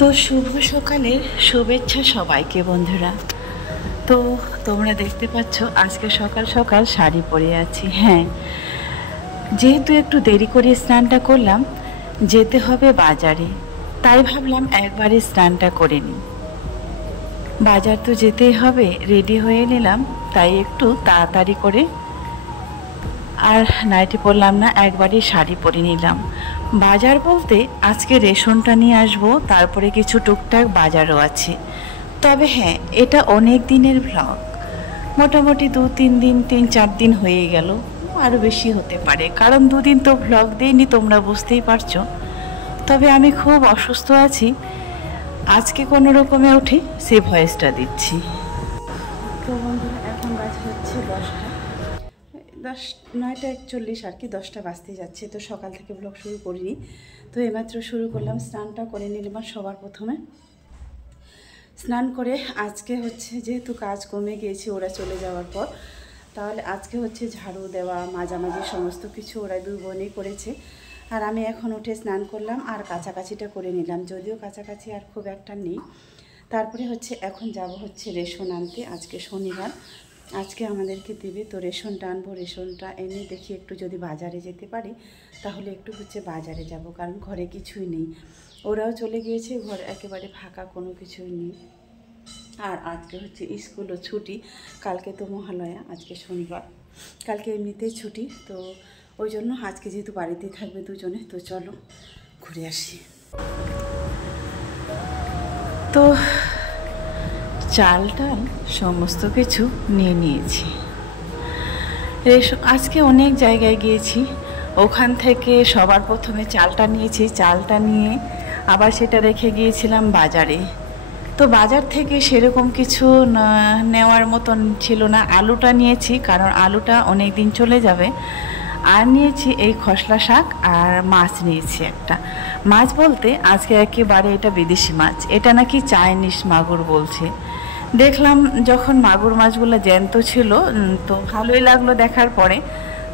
তো শুভ সকালের শুভেচ্ছা সবাইকে বন্ধুরা। তো তোমরা দেখতে পাচ্ছ আজকে সকাল সকাল শাড়ি পরে আছি। হ্যাঁ, যেহেতু একটু দেরি করে স্নানটা করলাম, যেতে হবে বাজারে, তাই ভাবলাম একবারে স্নানটা করে নিই। বাজার তো যেতেই হবে, রেডি হয়ে নিলাম, তাই একটু তাড়াতাড়ি করে আর নাইটি পরলাম না, একবারই শাড়ি পরে নিলাম। বাজার বলতে আজকে রেশনটা নিয়ে আসবো, তারপরে কিছু টুকটাক বাজারও আছে। তবে হ্যাঁ, এটা অনেক দিনের ভ্লগ, মোটামুটি 2-3 দিন 3-4 দিন হয়ে গেল, আরও বেশি হতে পারে, কারণ 2 দিন তো ভ্লগ দিইনি, তোমরা বুঝতেই পারছো। তবে আমি খুব অসুস্থ আছি, আজকে কোনো রকমে উঠে সে ভয়েসটা দিচ্ছি। তো বন্ধুরা এখন বাজে হচ্ছে 9টা 41 আর কি, 10টা বাজতে যাচ্ছে। তো সকাল থেকে ব্লগ শুরু করিনি, তো এইমাত্র শুরু করলাম। স্নানটা করে নিলাম সবার প্রথমে। স্নান করে আজকে হচ্ছে যেহেতু কাজ কমে গিয়েছে ওরা চলে যাওয়ার পর, তাহলে আজকে হচ্ছে ঝাড়ু দেওয়া, মাঝামাঝি সমস্ত কিছু ওরা দুই বোনই করেছে। আর আমি এখন উঠে স্নান করলাম আর কাছাকাছিটা করে নিলাম, যদিও কাছাকাছি আর খুব একটা নেই। তারপরে হচ্ছে এখন যাব হচ্ছে রেশন আনতে, আজকে শনিবার, আজকে আমাদেরকে দেবে, তো রেশনটা আনবো। রেশনটা এনে দেখি একটু যদি বাজারে যেতে পারি তাহলে একটু হচ্ছে বাজারে যাব, কারণ ঘরে কিছুই নেই, ওরাও চলে গিয়েছে, ঘর একেবারে ফাঁকা, কোনো কিছুই নেই। আর আজকে হচ্ছে স্কুলও ছুটি, কালকে তো মহালয়া, আজকে শনিবার, কালকে এমনিতেই ছুটি। তো ওই জন্য আজকে যেহেতু বাড়িতেই থাকবে দুজনে, তো চলো ঘুরে আসি। তো চাল টাল সমস্ত কিছু নিয়ে নিয়েছি। আজকে অনেক জায়গায় গিয়েছি, ওখান থেকে সবার প্রথমে চালটা নিয়েছি, চালটা নিয়ে আবার সেটা রেখে গিয়েছিলাম বাজারে। তো বাজার থেকে সেরকম কিছু নেওয়ার মতন ছিল না। আলুটা নিয়েছি, কারণ আলুটা অনেক দিন চলে যাবে। আর নিয়েছি এই খসলা শাক, আর মাছ নিয়েছি একটা। মাছ বলতে আজকে একেবারে এটা বিদেশি মাছ, এটা নাকি চাইনিজ মাগুর বলছে। দেখলাম যখন মাগুর মাছগুলো জ্যান্ত ছিল, তো ভালোই লাগলো দেখার পরে।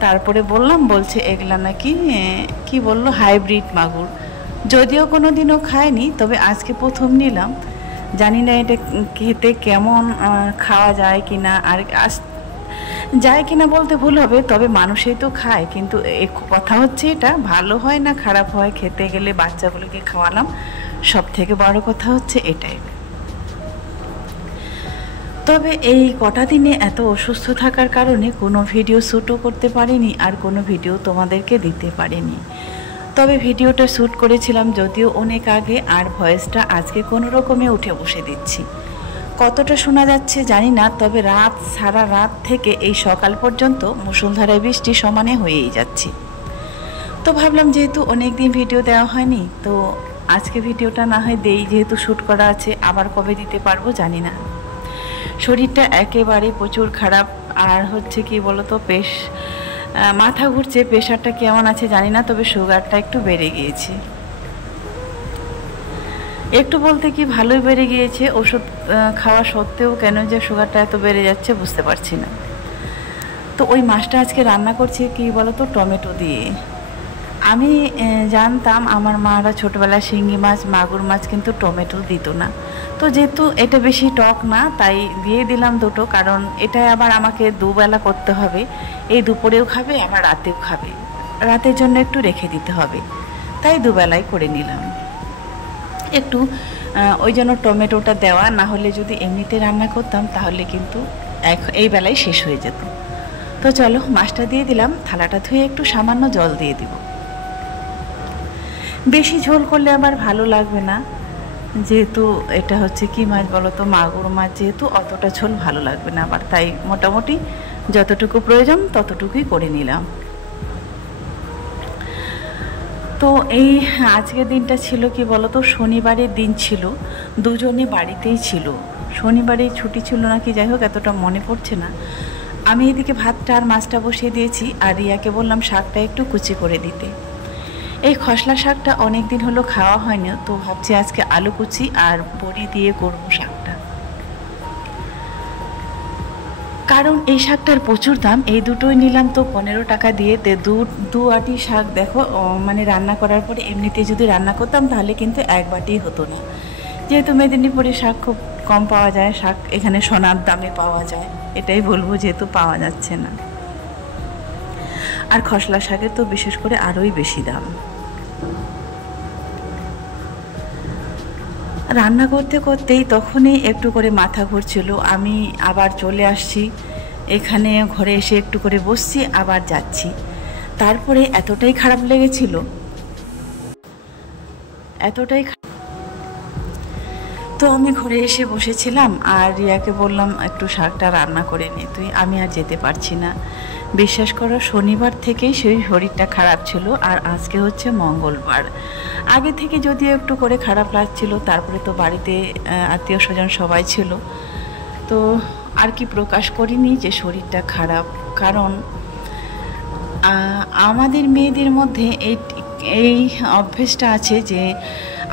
তারপরে বলছে এগুলা নাকি কি বললো, হাইব্রিড মাগুর। যদিও কোনো দিনও খায়নি, তবে আজকে প্রথম নিলাম। জানি না এটা খেতে কেমন, খাওয়া যায় কিনা, আর যায় কিনা বলতে ভুল হবে, তবে মানুষই তো খায়। কিন্তু কথা হচ্ছে এটা ভালো হয় না খারাপ হয়, খেতে গেলে বাচ্চাগুলোকে খাওয়ালাম, সব থেকে বড় কথা হচ্ছে এটাই। তবে এই কটা দিনে এত অসুস্থ থাকার কারণে কোনো ভিডিও শ্যুটও করতে পারিনি, আর কোনো ভিডিও তোমাদেরকে দিতে পারিনি। তবে ভিডিওটা শ্যুট করেছিলাম যদিও অনেক আগে, আর ভয়েসটা আজকে কোনো রকমে উঠে বসে দিচ্ছি। কতটা শোনা যাচ্ছে জানি না, তবে সারা রাত থেকে এই সকাল পর্যন্ত মুষলধারায় বৃষ্টি সমানে হয়েই যাচ্ছে। তো ভাবলাম যেহেতু অনেক দিন ভিডিও দেওয়া হয়নি, তো আজকে ভিডিওটা না হয় দেই, যেহেতু শ্যুট করা আছে, আবার কবে দিতে পারবো জানি না। শরীরটা একেবারে প্রচুর খারাপ, আর হচ্ছে কি বলতো, মাথা ঘুরছে, প্রেশারটা কেমন আছে জানি না, তবে সুগারটা একটু বেড়ে গিয়েছে। একটু বলতে কি ভালোই বেড়ে গিয়েছে, ওষুধ খাওয়া সত্ত্বেও কেন যে সুগারটা এত বেড়ে যাচ্ছে বুঝতে পারছি না। তো ওই মাছটা আজকে রান্না করছি কি বলতো, টমেটো দিয়ে। আমি জানতাম আমার মারা ছোটোবেলায় শিঙ্গি মাছ, মাগুর মাছ কিন্তু টমেটো দিত না। তো যেহেতু এটা বেশি টক না, তাই দিয়ে দিলাম দুটো, কারণ এটা আবার আমাকে দুবেলা করতে হবে, এই দুপুরেও খাবে আবার রাতেও খাবে, রাতের জন্য একটু রেখে দিতে হবে, তাই দুবেলাই করে নিলাম। একটু ওই জন্য টমেটোটা দেওয়া, না হলে যদি এমনিতে রান্না করতাম তাহলে কিন্তু এই বেলায় শেষ হয়ে যেত। তো চলো মাছটা দিয়ে দিলাম, থালাটা ধুয়ে একটু সামান্য জল দিয়ে দিব। বেশি ঝোল করলে আবার ভালো লাগবে না, যেহেতু এটা হচ্ছে কি মাছ বলো তো, মাগুর মাছ, যেহেতু অতটা ঝোল ভালো লাগবে না আবার, তাই মোটামুটি যতটুকু প্রয়োজন ততটুকুই করে নিলাম। তো এই আজকের দিনটা ছিল কি বলতো, শনিবারের দিন ছিল, দুজনে বাড়িতেই ছিল। শনিবারে ছুটি ছিল নাকি, যাই হোক এতটা মনে পড়ছে না। আমি এদিকে ভাতটা আর মাছটা বসিয়ে দিয়েছি, আর রিয়াকে বললাম শাকটা একটু কুচি করে দিতে। এই খসলা শাকটা অনেক দিন হলো খাওয়া হয়নি, তো ভাবছি আজকে আলু কুচি আর বড়ি দিয়ে করবো শাকটা, কারণ এই শাকটার প্রচুর দাম। এই দুটোই নিলাম তো 15 টাকা দিয়ে, দু আটি শাক। দেখো মানে রান্না করার পরে এমনিতে যদি রান্না করতাম তাহলে কিন্তু এক বাটি হতো না, যেহেতু মেদিনীপুরে শাক খুব কম পাওয়া যায়, শাক এখানে সোনার দামে পাওয়া যায়, এটাই বলবো, যেহেতু পাওয়া যাচ্ছে না। আর খসলা শাকের তো বিশেষ করে আরোই বেশি দাম। রান্না করতে করতেই তখনই একটু করে মাথা ঘুরছিল, আমি আবার চলে আসছি এখানে, ঘরে এসে একটু করে বসছি, আবার যাচ্ছি। তারপরে এতটাই খারাপ লেগেছিল, এতটাই। তো আমি ঘরে এসে বসেছিলাম আর রিয়াকে বললাম একটু শাকটা রান্না করে নে তুই, আমি আর যেতে পারছি না। বিশ্বাস করো, শনিবার থেকেই সেই শরীরটা খারাপ ছিল, আর আজকে হচ্ছে মঙ্গলবার। আগে থেকে যদিও একটু করে খারাপ লাগছিল, তারপরে তো বাড়িতে আত্মীয় স্বজন সবাই ছিল, তো আর কি প্রকাশ করিনি যে শরীরটা খারাপ। কারণ আমাদের মেয়েদের মধ্যে এই অভ্যেসটা আছে যে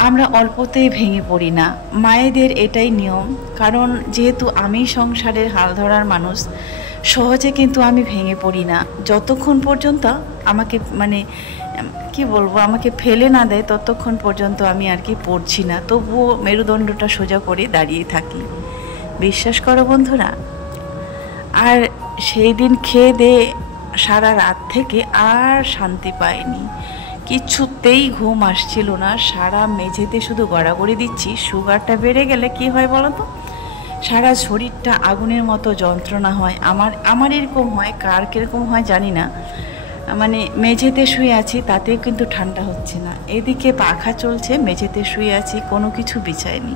আমরা অল্পতেই ভেঙে পড়ি না, মায়েদের এটাই নিয়ম। কারণ যেহেতু আমি সংসারের হাল ধরার মানুষ, সহজে কিন্তু আমি ভেঙে পড়ি না, যতক্ষণ পর্যন্ত আমাকে মানে কি বলবো, আমাকে ফেলে না দেয় ততক্ষণ পর্যন্ত আমি আর কি পড়ছি না, তবুও মেরুদণ্ডটা সোজা করে দাঁড়িয়ে থাকি। বিশ্বাস করো বন্ধুরা। আর সেই দিন খেয়ে দিয়ে সারা রাত থেকে আর শান্তি পাইনি, কিছুতেই ঘুম আসছিল না, সারা মেঝেতে শুধু গড়াগড়ি দিচ্ছি। সুগারটা বেড়ে গেলে কি হয় বলো তো, সারা শরীরটা আগুনের মতো যন্ত্রণা হয়। আমার এরকম হয়, কার কীরকম হয় জানি না। মানে মেঝেতে শুয়ে আছি, তাতেও কিন্তু ঠান্ডা হচ্ছে না, এদিকে পাখা চলছে, মেঝেতে শুয়ে আছি, কোনো কিছু বিছায়নি।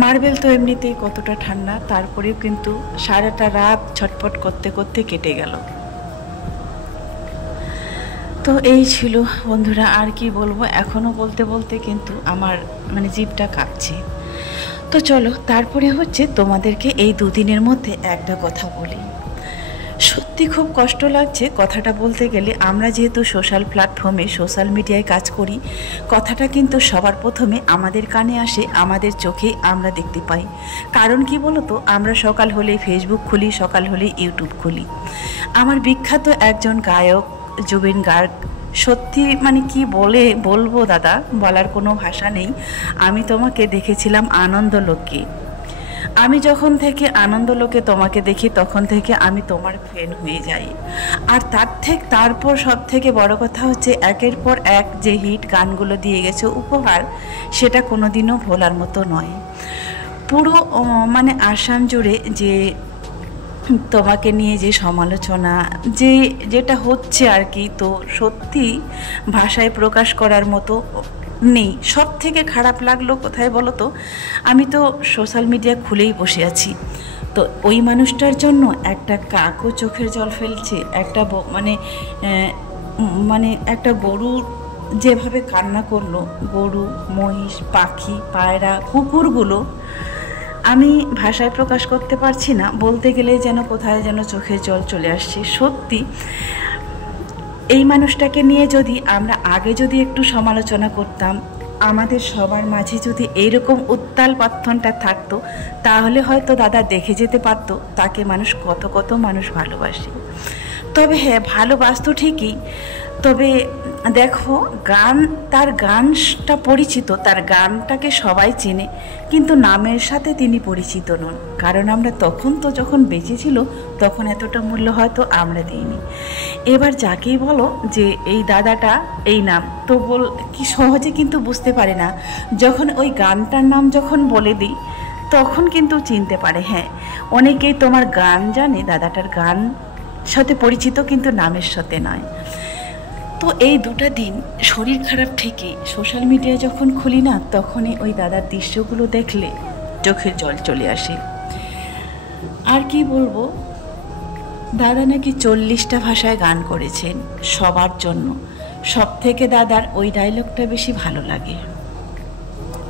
মার্বেল তো এমনিতেই কতটা ঠান্ডা, তারপরেও কিন্তু সারাটা রাত ছটফট করতে করতে কেটে গেল। তো এই ছিল বন্ধুরা, আর কি বলবো, এখনও বলতে বলতে কিন্তু আমার মানে জিভটা কাঁপছে। তো চলো, তারপরে হচ্ছে তোমাদেরকে এই দুদিনের মধ্যে একটা কথা বলি। সত্যি খুব কষ্ট লাগছে কথাটা বলতে গেলে। আমরা যেহেতু সোশ্যাল প্ল্যাটফর্মে, সোশ্যাল মিডিয়ায় কাজ করি, কথাটা কিন্তু সবার প্রথমে আমাদের কানে আসে, আমাদের চোখে আমরা দেখতে পাই। কারণ কি বলো তো, আমরা সকাল হলে ফেসবুক খুলি, সকাল হলে ইউটিউব খুলি। আমার বিখ্যাত একজন গায়ক জুবিন গার্গ, সত্যি মানে কি বলবো দাদা, বলার কোনো ভাষা নেই। আমি তোমাকে দেখেছিলাম আনন্দলোকে, আমি যখন থেকে আনন্দলোকে তোমাকে দেখি তখন থেকে আমি তোমার ফ্যান হয়ে যাই। আর তারপর সব থেকে বড় কথা হচ্ছে, একের পর এক যে হিট গানগুলো দিয়ে গেছে উপহার, সেটা কোনোদিনও ভোলার মতো নয়। পুরো মানে আসাম জুড়ে যে তোমাকে নিয়ে যে সমালোচনা যেটা হচ্ছে আর কি, তো সত্যি ভাষায় প্রকাশ করার মতো নেই। সব থেকে খারাপ লাগলো কোথায় বলো তো, আমি তো সোশ্যাল মিডিয়া খুলেই বসে আছি, তো ওই মানুষটার জন্য একটা কাকও চোখের জল ফেলছে, একটা মানে একটা গরু যেভাবে কান্না করলো, গরু, মহিষ, পাখি, পায়রা, কুকুরগুলো, আমি ভাষায় প্রকাশ করতে পারছি না। বলতে গেলে যেন কোথায় যেন চোখের জল চলে আসছে। সত্যি এই মানুষটাকে নিয়ে যদি আমরা আগে যদি একটু সমালোচনা করতাম, আমাদের সবার মাঝে যদি এইরকম উত্তাল পাত্থনটা থাকতো, তাহলে হয়তো দাদা দেখে যেতে পারতো তাকে মানুষ কত কত মানুষ ভালোবাসে। তবে হ্যাঁ, ভালোবাসতো ঠিকই, তবে দেখো তার গানটা পরিচিত, তার গানটাকে সবাই চেনে, কিন্তু নামের সাথে তিনি পরিচিত নন। কারণ আমরা তখন তো যখন বেঁচে ছিল তখন এতটা মূল্য হয়তো আমরা দিইনি। এবার যাকেই বলো যে এই দাদাটা এই নাম, তো কি সহজে কিন্তু বুঝতে পারে না। যখন ওই গানটার নাম যখন বলে দিই তখন কিন্তু চিনতে পারে। হ্যাঁ, অনেকেই তোমার গান জানে, দাদাটার গান সাথে পরিচিত, কিন্তু নামের সাথে নয়। তো এই দুটা দিন শরীর খারাপ থেকে সোশ্যাল মিডিয়ায় যখন খুলি না, তখনই ওই দাদার দৃশ্যগুলো দেখলে চোখের জল চলে আসে। আর কি বলবো, দাদা নাকি 40টা ভাষায় গান করেছেন সবার জন্য। সব থেকে দাদার ওই ডায়লগটা বেশি ভালো লাগে,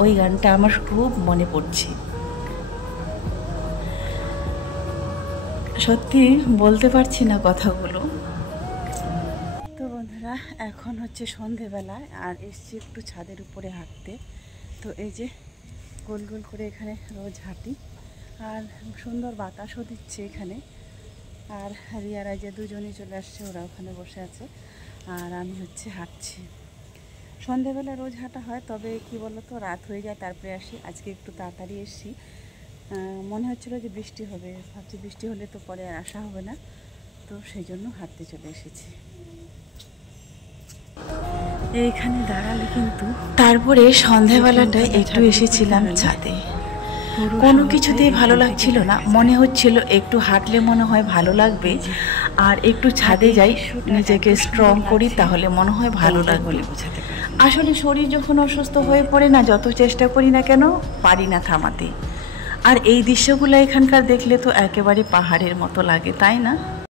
ওই গানটা আমার খুব মনে পড়ছে। সত্যি বলতে পারছি না কথাগুলো। তো বন্ধুরা, এখন হচ্ছে সন্ধেবেলায়, আর এসছি একটু ছাদের উপরে হাঁটতে। তো এই যে গোল গোল করে এখানে রোজ হাঁটি, আর সুন্দর বাতাসও দিচ্ছে এখানে। আর রিয়ারা যে দুজনেই চলে আসছে, ওরা ওখানে বসে আছে, আর আমি হচ্ছে হাঁটছি। সন্ধেবেলা রোজ হাঁটা হয়, তবে কি বলো তো, রাত হয়ে যায় তারপরে আসি। আজকে একটু তাড়াতাড়ি এসেছি। মনে হচ্ছিলো যে বৃষ্টি হবে, ভাবছি বৃষ্টি হলে তো পরে আর আসা হবে না, তো সেই জন্য হাঁটতে চলে এসেছি। এইখানে দাঁড়ালে কিন্তু তারপরে সন্ধেবেলাটায় একটু এসেছিলাম ছাদে। কোনো কিছুতেই ভালো লাগছিল না, মনে হচ্ছিল একটু হাঁটলে মনে হয় ভালো লাগবে, আর একটু ছাদে যাই, নিজেকে স্ট্রং করি, তাহলে মনে হয় ভালো লাগবে। আসলে শরীর যখন অসুস্থ হয়ে পড়ে না, যত চেষ্টা করি না কেন পারি না থামাতে। আর এই দৃশ্যগুলো এখানকার দেখলে তো একেবারে পাহাড়ের মতো লাগে, তাই না?